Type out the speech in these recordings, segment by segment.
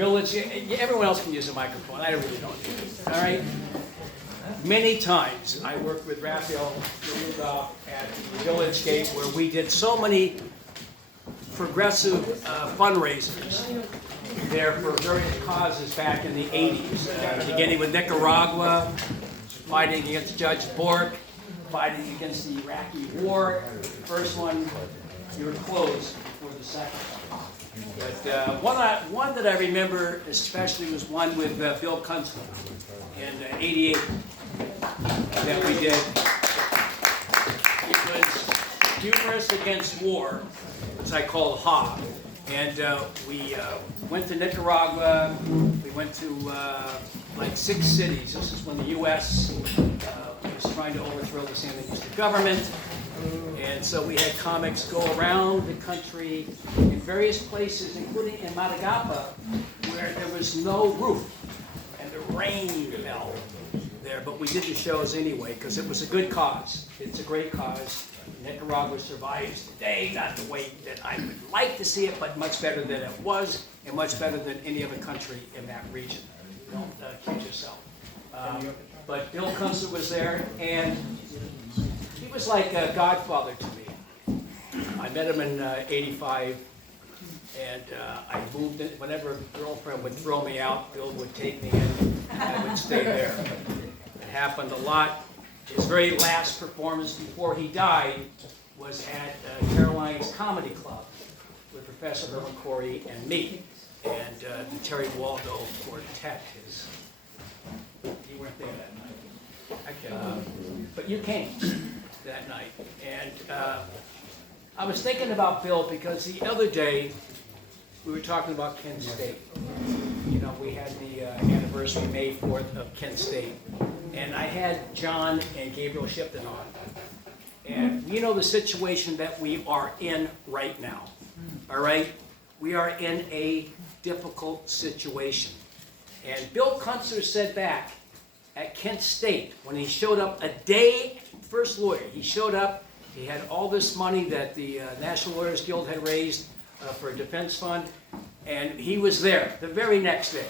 village, everyone else can use a microphone, I really don't do it, all right? Many times, I worked with Raphael at the Village Gate where we did so many progressive fundraisers there for various causes back in the 80s, beginning with Nicaragua, fighting against Judge Bork, fighting against the Iraqi war. The first one, you were closed before the second one. But one that I remember especially was one with Bill Kunstler in '88 that we did. It was Humorous Against War, which I called HA. And we went to Nicaragua. We went to like 6 cities. This is when the U.S. Was trying to overthrow the Sandinista government. And so we had comics go around the country in various places, including in Matagapa, where there was no roof and the rain fell there. But we did the shows anyway because it was a good cause. It's a great cause. Nicaragua survives today, not the way that I would like to see it, but much better than it was, and much better than any other country in that region. Don't kid yourself. But Bill Kunstler was there, and he was like a godfather to me. I met him in '85, and I moved in. Whenever a girlfriend would throw me out, Bill would take me in, and I would stay there. It happened a lot. His very last performance before he died was at Caroline's Comedy Club with Professor Herman Corey and me, and the Terry Waldo Quartet. You weren't there that night. But you came that night. And I was thinking about Bill because the other day we were talking about Kent State. You know, we had the anniversary May 4th of Kent State. And I had John and Gabriel Shipton on. And you know the situation that we are in right now. All right? We are in a difficult situation. And Bill Kunstler said back at Kent State, when he showed up a day, first lawyer, he showed up, he had all this money that the National Lawyers Guild had raised for a defense fund, and he was there the very next day.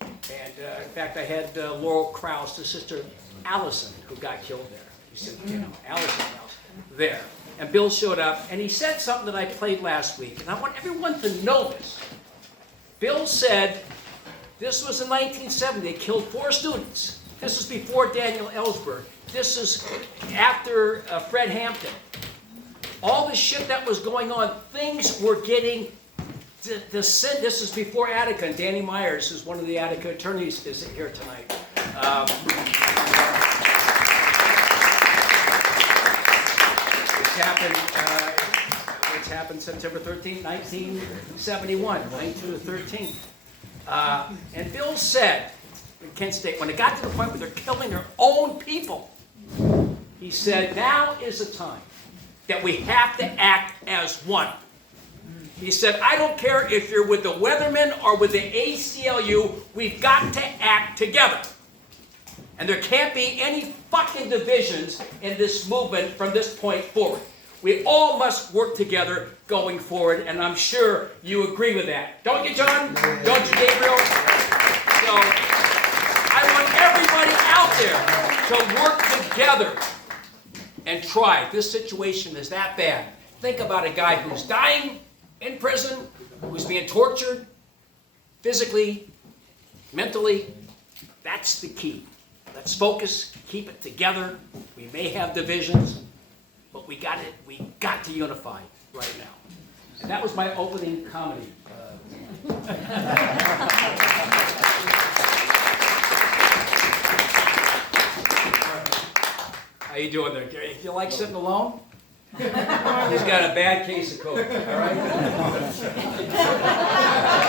And in fact, I had Laurel Krause, the sister Allison, who got killed there. He said, you know, Allison Krause, there. And Bill showed up, and he said something that I played last week, and I want everyone to know this. Bill said, this was in 1970, they killed 4 students. This was before Daniel Ellsberg. This is after Fred Hampton. All the shit that was going on, things were getting this is before Attica, and Danny Myers, who's one of the Attica attorneys, is here tonight. It's happened September 13, 1971, 19 to 13. And Bill said, in Kent State, when it got to the point where they're killing their own people, he said, now is the time that we have to act as one. He said, I don't care if you're with the Weathermen or with the ACLU, we've got to act together. And there can't be any fucking divisions in this movement from this point forward. We all must work together going forward, and I'm sure you agree with that. Don't you, John? Don't you, Gabriel? So, I want everybody out there to work together and try. This situation is that bad. Think about a guy who's dying in prison, who's being tortured, physically, mentally. That's the key. Let's focus, keep it together. We may have divisions, but we got to unify right now. And that was my opening comedy. How you doing there, Gary? You like sitting alone? He's got a bad case of COVID, all right?